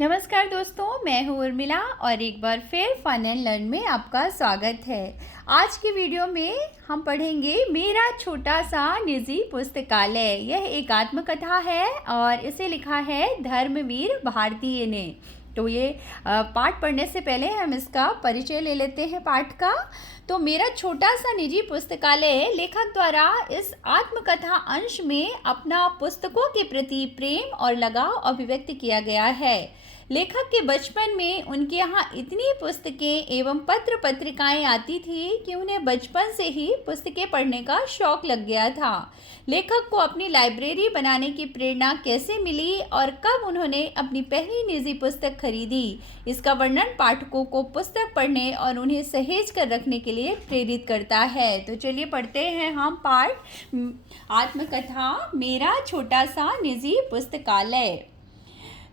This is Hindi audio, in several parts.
नमस्कार दोस्तों, मैं हूँ उर्मिला और एक बार फिर फन एंड लर्न में आपका स्वागत है। आज की वीडियो में हम पढ़ेंगे मेरा छोटा सा निजी पुस्तकालय। यह एक आत्मकथा है और इसे लिखा है धर्मवीर भारतीय ने। तो ये पाठ पढ़ने से पहले हम इसका परिचय ले लेते हैं पाठ का। तो मेरा छोटा सा निजी पुस्तकालय लेखक द्वारा इस आत्मकथा अंश में अपना पुस्तकों के प्रति प्रेम और लगाव अभिव्यक्त किया गया है। लेखक के बचपन में उनके यहाँ इतनी पुस्तकें एवं पत्र पत्रिकाएं आती थी कि उन्हें बचपन से ही पुस्तकें पढ़ने का शौक लग गया था। लेखक को अपनी लाइब्रेरी बनाने की प्रेरणा कैसे मिली और कब उन्होंने अपनी पहली निजी पुस्तक खरीदी, इसका वर्णन पाठकों को पुस्तक पढ़ने और उन्हें सहेज कर रखने के लिए प्रेरित करता है। तो चलिए पढ़ते हैं हम पाठ आत्मकथा मेरा छोटा सा निजी पुस्तकालय।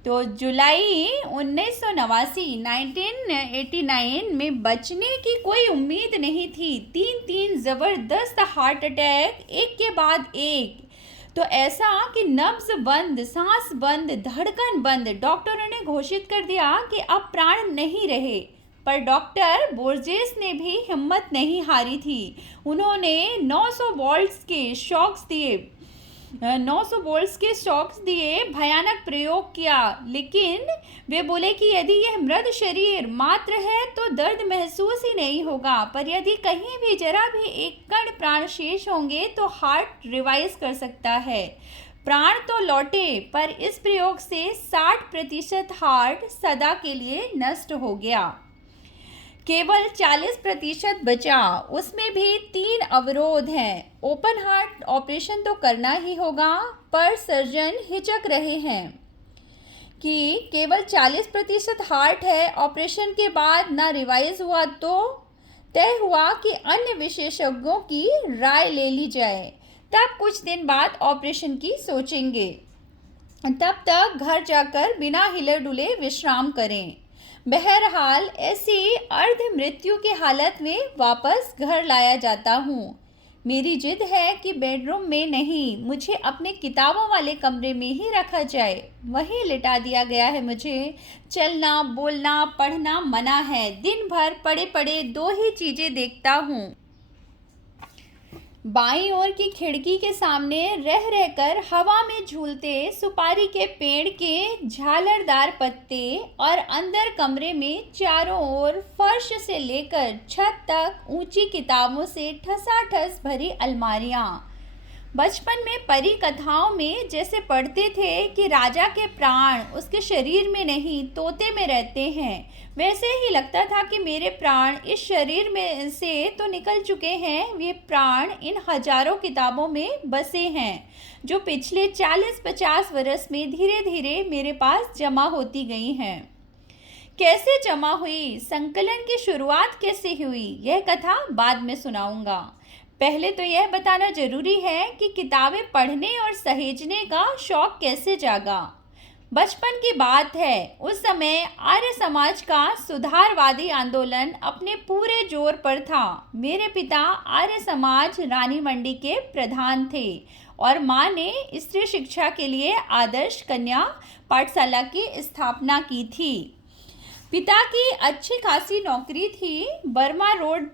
तो जुलाई 1989 में बचने की कोई उम्मीद नहीं थी। तीन ज़बरदस्त हार्ट अटैक एक के बाद एक। तो ऐसा कि नब्ज बंद, सांस बंद, धड़कन बंद। डॉक्टरों ने घोषित कर दिया कि अब प्राण नहीं रहे। पर डॉक्टर बोर्जेस ने भी हिम्मत नहीं हारी थी। उन्होंने 900 वोल्ट्स के शॉक्स दिए, भयानक प्रयोग किया, लेकिन वे बोले कि यदि यह मृत शरीर मात्र है तो दर्द महसूस ही नहीं होगा, पर यदि कहीं भी जरा भी एक कण प्राण शेष होंगे तो हार्ट रिवाइज कर सकता है। प्राण तो लौटे, पर इस प्रयोग से 60% हार्ट सदा के लिए नष्ट हो गया। केवल 40% बचा, उसमें भी 3 अवरोध हैं। ओपन हार्ट ऑपरेशन तो करना ही होगा, पर सर्जन हिचक रहे हैं कि केवल 40% हार्ट है, ऑपरेशन के बाद ना रिवाइज हुआ तो तय हुआ कि अन्य विशेषज्ञों की राय ले ली जाए, तब कुछ दिन बाद ऑपरेशन की सोचेंगे। तब तक घर जाकर बिना हिले डुले विश्राम करें। बहरहाल ऐसी अर्ध मृत्यु की हालत में वापस घर लाया जाता हूँ। मेरी जिद है कि बेडरूम में नहीं, मुझे अपने किताबों वाले कमरे में ही रखा जाए। वहीं लिटा दिया गया है मुझे। चलना, बोलना, पढ़ना मना है। दिन भर पड़े पड़े 2 ही चीज़ें देखता हूँ। बाईं ओर की खिड़की के सामने रह रहकर हवा में झूलते सुपारी के पेड़ के झालरदार पत्ते और अंदर कमरे में चारों ओर फर्श से लेकर छत तक ऊंची किताबों से ठसाठस भरी अलमारियां। बचपन में परी कथाओं में जैसे पढ़ते थे कि राजा के प्राण उसके शरीर में नहीं तोते में रहते हैं, वैसे ही लगता था कि मेरे प्राण इस शरीर में से तो निकल चुके हैं। ये प्राण इन हजारों किताबों में बसे हैं जो पिछले 40-50 वर्ष में धीरे धीरे मेरे पास जमा होती गई हैं। कैसे जमा हुई, संकलन की शुरुआत कैसे हुई, यह कथा बाद में सुनाऊंगा। पहले तो यह बताना जरूरी है कि किताबें पढ़ने और सहेजने का शौक कैसे जागा। बचपन की बात है, उस समय आर्य समाज का सुधारवादी आंदोलन अपने पूरे जोर पर था। मेरे पिता आर्य समाज रानी मंडी के प्रधान थे और माँ ने स्त्री शिक्षा के लिए आदर्श कन्या पाठशाला की स्थापना की थी। पिता की अच्छी खासी नौकरी थी। बर्मा रोड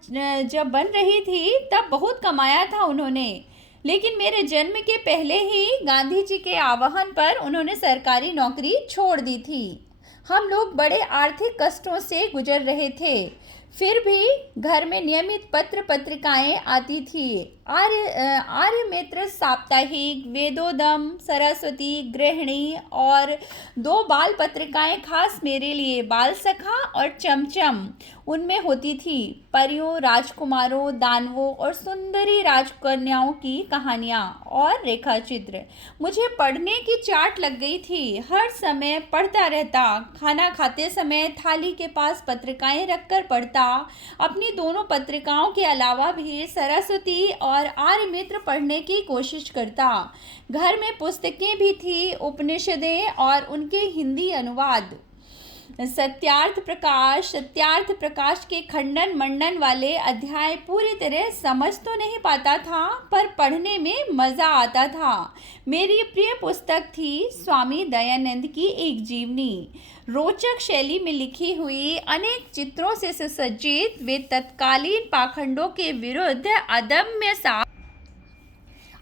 जब बन रही थी तब बहुत कमाया था उन्होंने, लेकिन मेरे जन्म के पहले ही गांधी जी के आह्वान पर उन्होंने सरकारी नौकरी छोड़ दी थी। हम लोग बड़े आर्थिक कष्टों से गुजर रहे थे, फिर भी घर में नियमित पत्र पत्रिकाएं आती थी। आर्य मित्र साप्ताहिक, वेदोदम, सरस्वती, गृहिणी और 2 बाल पत्रिकाएं खास मेरे लिए, बाल सखा और चमचम उनमें होती थी। परियों, राजकुमारों, दानवों और सुंदरी राजकन्याओं की कहानियाँ और रेखाचित्र। मुझे पढ़ने की चाट लग गई थी। हर समय पढ़ता रहता। खाना खाते समय थाली के पास पत्रिकाएं रखकर पढ़ता। अपनी दोनों पत्रिकाओं के अलावा भी सरस्वती और आर्य मित्र पढ़ने की कोशिश करता। घर में पुस्तकें भी थी, उपनिषदें और उनके हिंदी अनुवाद। सत्यार्थ प्रकाश के खंडन मंडन वाले अध्याय पूरी तरह समझ तो नहीं पाता था, पर पढ़ने में मज़ा आता था। मेरी प्रिय पुस्तक थी स्वामी दयानंद की एक जीवनी। रोचक शैली में लिखी हुई, अनेक चित्रों से सुसज्जित, वे तत्कालीन पाखंडों के विरुद्ध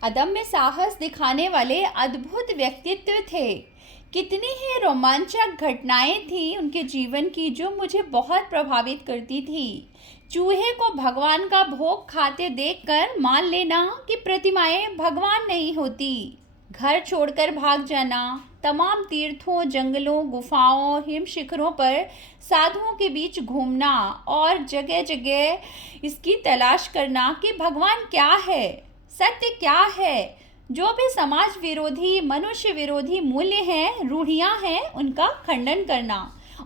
अदम्य साहस दिखाने वाले अद्भुत व्यक्तित्व थे। कितनी ही रोमांचक घटनाएं थी उनके जीवन की जो मुझे बहुत प्रभावित करती थी। चूहे को भगवान का भोग खाते देखकर मान लेना कि प्रतिमाएं भगवान नहीं होती, घर छोड़कर भाग जाना, तमाम तीर्थों, जंगलों, गुफाओं, हिम शिखरों पर साधुओं के बीच घूमना और जगह जगह इसकी तलाश करना कि भगवान क्या है, सत्य क्या है। जो भी समाज विरोधी, मनुष्य विरोधी मूल्य हैं, रूढ़ियां हैं, उनका खंडन करना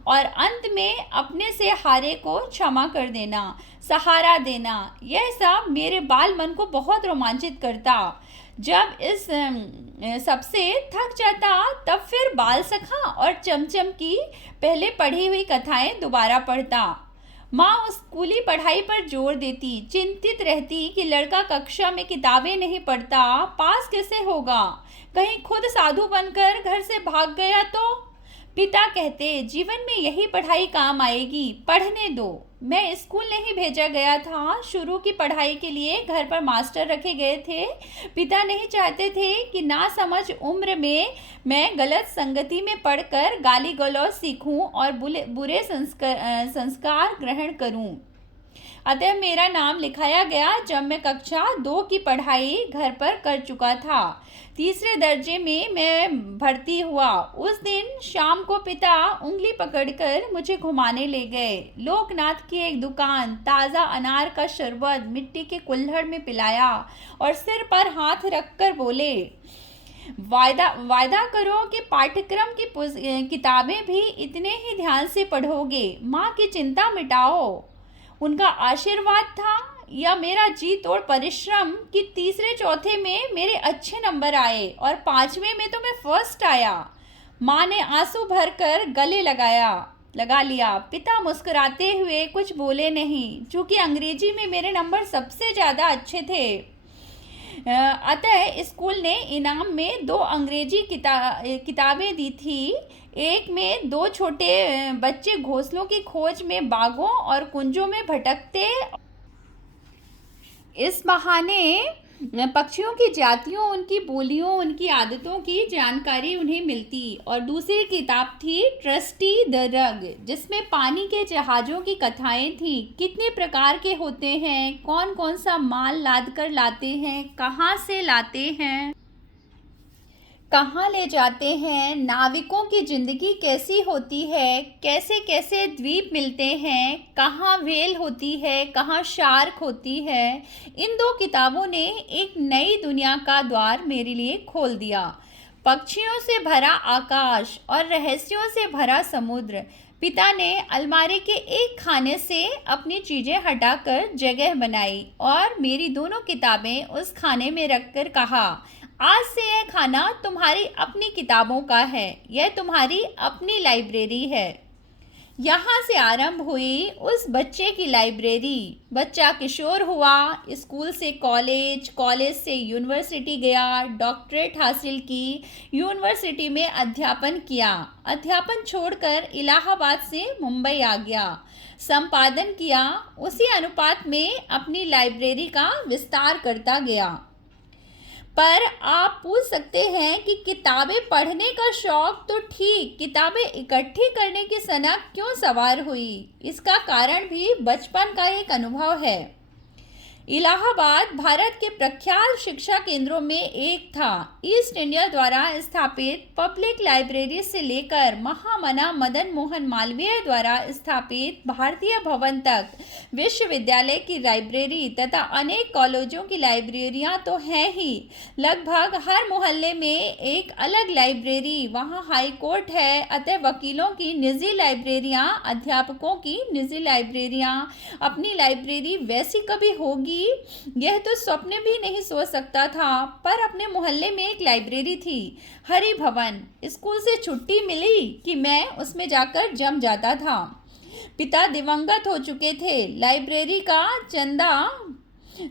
और अंत में अपने से हारे को क्षमा कर देना, सहारा देना, यह सब मेरे बाल मन को बहुत रोमांचित करता। जब इस सबसे थक जाता तब फिर बाल सखा और चमचम की पहले पढ़ी हुई कथाएं दोबारा पढ़ता। माँ उस स्कूली पढ़ाई पर जोर देती, चिंतित रहती कि लड़का कक्षा में किताबें नहीं पढ़ता, पास कैसे होगा, कहीं खुद साधु बनकर घर से भाग गया तो। पिता कहते, जीवन में यही पढ़ाई काम आएगी, पढ़ने दो। मैं स्कूल नहीं भेजा गया था, शुरू की पढ़ाई के लिए घर पर मास्टर रखे गए थे। पिता नहीं चाहते थे कि नासमझ उम्र में मैं गलत संगति में पढ़कर गाली गलौज सीखूं और बुरे संस्कार ग्रहण करूं। अतः मेरा नाम लिखाया गया जब मैं कक्षा 2 की पढ़ाई घर पर कर चुका था। तीसरे दर्जे में मैं भर्ती हुआ। उस दिन शाम को पिता उंगली पकड़कर मुझे घुमाने ले गए। लोकनाथ की एक दुकान, ताज़ा अनार का शरबत मिट्टी के कुल्हड़ में पिलाया और सिर पर हाथ रखकर बोले, वायदा करो कि पाठ्यक्रम की किताबें भी इतने ही ध्यान से पढ़ोगे। माँ की चिंता मिटाओ। उनका आशीर्वाद था या मेरा जी तोड़ परिश्रम कि तीसरे चौथे में मेरे अच्छे नंबर आए और 5वें में तो मैं फर्स्ट आया। माँ ने आंसू भरकर गले लगा लिया। पिता मुस्कुराते हुए कुछ बोले नहीं, चूँकि अंग्रेजी में मेरे नंबर सबसे ज़्यादा अच्छे थे। अतः स्कूल ने इनाम में 2 अंग्रेजी किताबें दी थी। एक में 2 छोटे बच्चे घोंसलों की खोज में बागों और कुंजों में भटकते, इस बहाने पक्षियों की जातियों, उनकी बोलियों, उनकी आदतों की जानकारी उन्हें मिलती। और दूसरी किताब थी ट्रस्टी द रग, जिसमें पानी के जहाज़ों की कथाएं थी। कितने प्रकार के होते हैं, कौन कौन सा माल लाद कर लाते हैं, कहाँ से लाते हैं, कहाँ ले जाते हैं, नाविकों की ज़िंदगी कैसी होती है, कैसे कैसे द्वीप मिलते हैं, कहाँ व्हेल होती है, कहाँ शार्क होती है। इन 2 किताबों ने एक नई दुनिया का द्वार मेरे लिए खोल दिया। पक्षियों से भरा आकाश और रहस्यों से भरा समुद्र। पिता ने अलमारी के एक खाने से अपनी चीज़ें हटाकर जगह बनाई और मेरी दोनों किताबें उस खाने में रखकर कहा, आज से यह खाना तुम्हारी अपनी किताबों का है, यह तुम्हारी अपनी लाइब्रेरी है। यहाँ से आरंभ हुई उस बच्चे की लाइब्रेरी। बच्चा किशोर हुआ, स्कूल से कॉलेज, कॉलेज से यूनिवर्सिटी गया, डॉक्टरेट हासिल की, यूनिवर्सिटी में अध्यापन किया, अध्यापन छोड़कर इलाहाबाद से मुंबई आ गया, संपादन किया, उसी अनुपात में अपनी लाइब्रेरी का विस्तार करता गया। पर आप पूछ सकते हैं कि किताबें पढ़ने का शौक़ तो ठीक, किताबें इकट्ठी करने की सनक क्यों सवार हुई? इसका कारण भी बचपन का एक अनुभव है। इलाहाबाद भारत के प्रख्यात शिक्षा केंद्रों में एक था। ईस्ट इंडिया द्वारा स्थापित पब्लिक लाइब्रेरी से लेकर महामना मदन मोहन मालवीय द्वारा स्थापित भारतीय भवन तक विश्वविद्यालय की लाइब्रेरी तथा अनेक कॉलेजों की लाइब्रेरियां तो हैं ही। लगभग हर मोहल्ले में एक अलग लाइब्रेरी, वहां हाई कोर्ट है, अतः वकीलों की निजी लाइब्रेरियां, अध्यापकों की निजी लाइब्रेरियां। अपनी लाइब्रेरी वैसी कभी होगी कि यह तो स्वप्न भी नहीं सोच सकता था, पर अपने मोहल्ले में एक लाइब्रेरी थी, हरि भवन। स्कूल से छुट्टी मिली कि मैं उसमें जाकर जम जाता था। पिता दिवंगत हो चुके थे, लाइब्रेरी का चंदा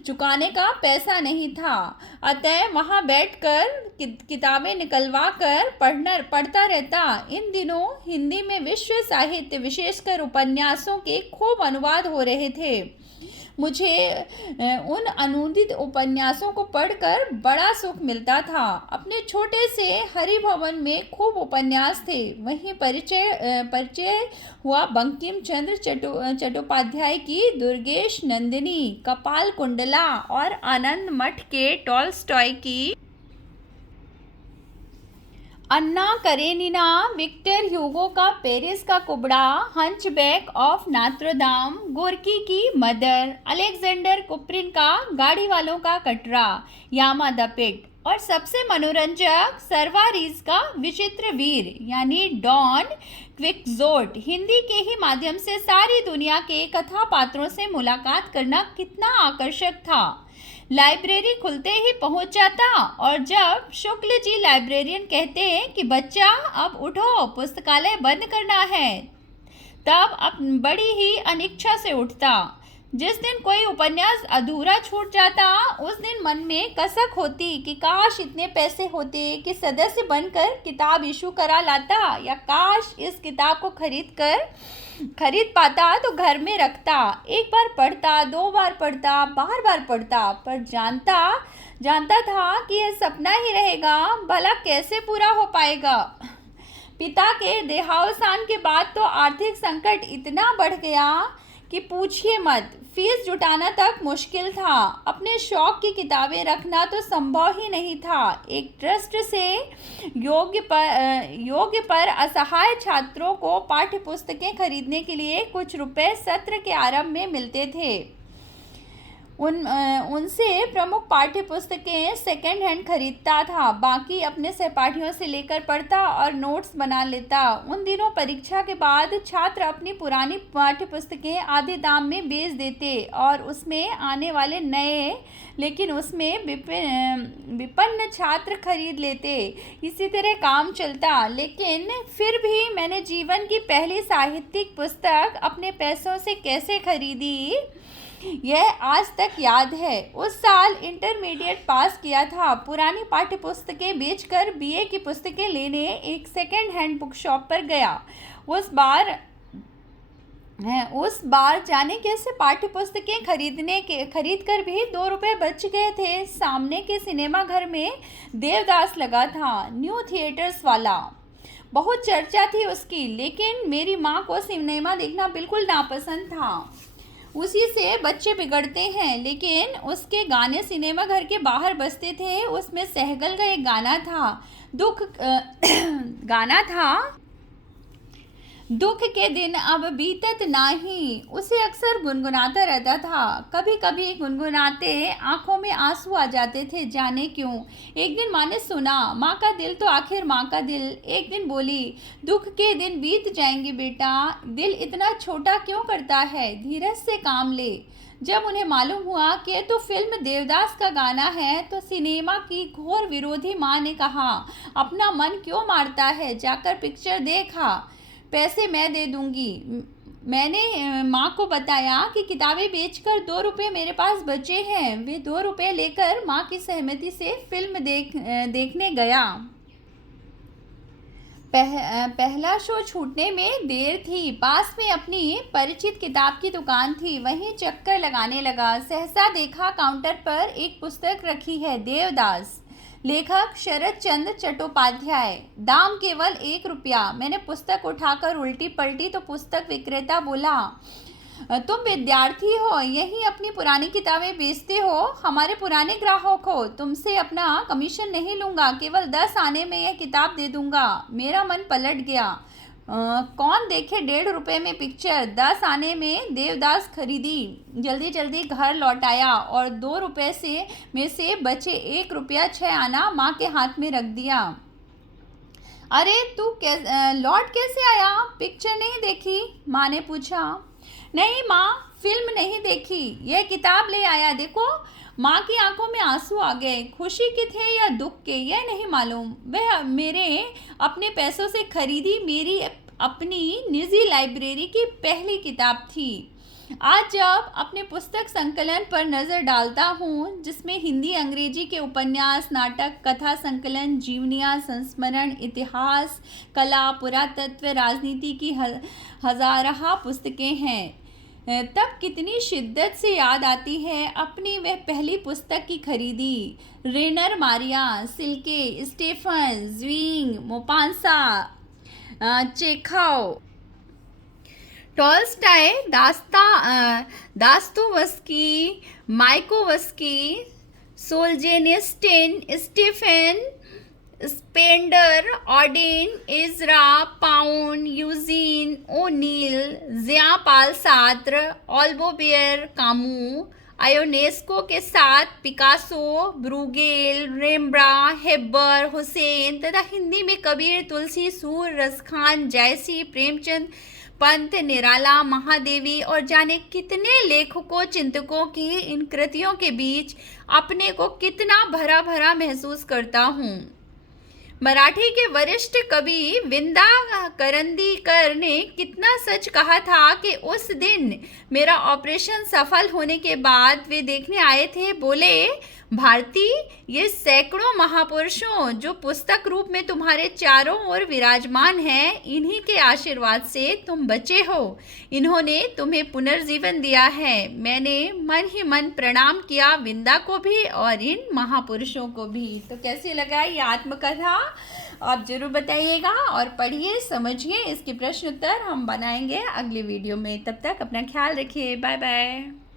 चुकाने का पैसा नहीं था, अतः वहां बैठकर किताबें निकलवा कर पढ़ता रहता। इन दिनों हिंदी में विश्व साहित्य, विशेषकर उपन्यासों के खूब अनुवाद हो रहे थे। मुझे उन अनुदित उपन्यासों को पढ़कर बड़ा सुख मिलता था। अपने छोटे से हरि भवन में खूब उपन्यास थे। वहीं परिचय हुआ बंकिम चंद्र चट्टोपाध्याय की दुर्गेश नंदिनी, कपाल कुंडला और आनंद मठ के टॉलस्टॉय की अन्ना करेनिना, विक्टर ह्यूगो का पेरिस का कुबड़ा, हंचबैक ऑफ नात्रोदाम, गोर्की की मदर, अलेक्जेंडर कुप्रिन का गाड़ी वालों का कटरा, यामा द पिट, और सबसे मनोरंजक सर्वारीज का विचित्र वीर यानी डॉन क्विक्सोट। हिंदी के ही माध्यम से सारी दुनिया के कथा पात्रों से मुलाकात करना कितना आकर्षक था। लाइब्रेरी खुलते ही पहुंच जाता, और जब शुक्ल जी लाइब्रेरियन कहते कि बच्चा अब उठो, पुस्तकालय बंद करना है, तब अब बड़ी ही अनिच्छा से उठता। जिस दिन कोई उपन्यास अधूरा छूट जाता, उस दिन मन में कसक होती कि काश इतने पैसे होते कि सदस्य बनकर किताब इशू करा लाता, या काश इस किताब को खरीद पाता तो घर में रखता। एक बार पढ़ता, 2 बार पढ़ता, बार बार पढ़ता, पर जानता था कि यह सपना ही रहेगा, भला कैसे पूरा हो पाएगा। पिता के देहावसान के बाद तो आर्थिक संकट इतना बढ़ गया कि पूछिए मत। फीस जुटाना तक मुश्किल था, अपने शौक की किताबें रखना तो संभव ही नहीं था। एक ट्रस्ट से योग्य पर असहाय छात्रों को पाठ्य पुस्तकें खरीदने के लिए कुछ रुपए सत्र के आरंभ में मिलते थे। उनसे प्रमुख पाठ्य पुस्तकें सेकेंड हैंड खरीदता था, बाकी अपने सहपाठियों से लेकर पढ़ता और नोट्स बना लेता। उन दिनों परीक्षा के बाद छात्र अपनी पुरानी पाठ्य पुस्तकें आधे दाम में बेच देते और उसमें आने वाले नए, लेकिन उसमें विपन्न छात्र खरीद लेते। इसी तरह काम चलता, लेकिन फिर भी मैंने जीवन की पहली साहित्यिक पुस्तक अपने पैसों से कैसे खरीदी, यह आज तक याद है। उस साल इंटरमीडिएट पास किया था। पुरानी पाठ्य पुस्तकें बेचकर बीए की पुस्तकें लेने एक सेकेंड हैंड बुक शॉप पर गया। उस बार जाने कैसे पाठ्य पुस्तकें खरीद कर भी 2 रुपये बच गए थे। सामने के सिनेमा घर में देवदास लगा था, न्यू थिएटर्स वाला। बहुत चर्चा थी उसकी, लेकिन मेरी माँ को सिनेमा देखना बिल्कुल नापसंद था। उसी से बच्चे बिगड़ते हैं, लेकिन उसके गाने सिनेमा घर के बाहर बजते थे। उसमें सहगल का एक गाना था, दुख के दिन अब बीतत नाही, उसे अक्सर गुनगुनाता रहता था। कभी कभी गुनगुनाते आंखों में आंसू आ जाते थे, जाने क्यों। एक दिन माँ ने सुना, माँ का दिल तो आखिर माँ का दिल। एक दिन बोली, दुख के दिन बीत जाएंगे बेटा, दिल इतना छोटा क्यों करता है, धीरज से काम ले। जब उन्हें मालूम हुआ कि तो फिल्म देवदास का गाना है, तो सिनेमा की घोर विरोधी माँ ने कहा, अपना मन क्यों मारता है, जाकर पिक्चर देखा, पैसे मैं दे दूंगी। मैंने माँ को बताया कि किताबें बेचकर 2 रुपये मेरे पास बचे हैं। वे 2 रुपये लेकर माँ की सहमति से फिल्म देखने गया। पहला शो छूटने में देर थी। पास में अपनी परिचित किताब की दुकान थी, वहीं चक्कर लगाने लगा। सहसा देखा काउंटर पर एक पुस्तक रखी है, देवदास, लेखक शरद चंद्र चट्टोपाध्याय, दाम केवल 1 रुपया। मैंने पुस्तक उठाकर उल्टी पलटी तो पुस्तक विक्रेता बोला, तुम विद्यार्थी हो, यही अपनी पुरानी किताबें बेचते हो, हमारे पुराने ग्राहक हो, तुमसे अपना कमीशन नहीं लूँगा, केवल 10 आने में यह किताब दे दूँगा। मेरा मन पलट गया। कौन देखे 1.5 रुपये में पिक्चर। 10 आने में देवदास खरीदी, जल्दी जल्दी घर लौट आया और 2 रुपये में से बचे 1 रुपया 6 आना माँ के हाथ में रख दिया। अरे तू लौट कैसे आया, पिक्चर नहीं देखी, माँ ने पूछा। नहीं माँ, फिल्म नहीं देखी, यह किताब ले आया। देखो, माँ की आंखों में आंसू आ गए। खुशी के थे या दुख के यह नहीं मालूम। वह मेरे अपने पैसों से खरीदी मेरी अपनी निजी लाइब्रेरी की पहली किताब थी। आज जब अपने पुस्तक संकलन पर नज़र डालता हूँ, जिसमें हिंदी अंग्रेजी के उपन्यास, नाटक, कथा संकलन, जीवनियाँ, संस्मरण, इतिहास, कला, पुरातत्व, राजनीति की हजारहा पुस्तकें हैं, तब कितनी शिद्दत से याद आती है अपनी वह पहली पुस्तक की खरीदी। Rainer Maria, Rilke, Stefan Zweig, Maupassant, Chekhov, Tolstoy, Dostoevsky, Mayakovsky, Solzhenitsyn, Stephen Spender, Auden, Ezra, Pound, Eugene O'Neill, Jean Paul Sartre, Albert Camus, Ionesco के साथ Picasso, Bruegel, Rembrandt, Hebbar, Husain तथा हिंदी में कबीर, तुलसी, सूर, रसखान, जायसी, प्रेमचंद, पंत, निराला, महादेवी और जाने कितने लेखकों चिंतकों की इन कृतियों के बीच अपने को कितना भरा भरा महसूस करता हूँ। मराठी के वरिष्ठ कवि विंदा करंदीकर ने कितना सच कहा था कि उस दिन मेरा ऑपरेशन सफल होने के बाद वे देखने आए थे। बोले, भारती, ये सैकड़ों महापुरुषों जो पुस्तक रूप में तुम्हारे चारों ओर विराजमान हैं, इन्हीं के आशीर्वाद से तुम बचे हो। इन्होंने तुम्हें पुनर्जीवन दिया है। मैंने मन ही मन प्रणाम किया, विंदा को भी और इन महापुरुषों को भी। तो कैसे लगा ये आत्मकथा, आप जरूर बताइएगा और पढ़िए, समझिए। इसके प्रश्न उत्तर हम बनाएंगे अगले वीडियो में। तब तक अपना ख्याल रखिए। Bye bye.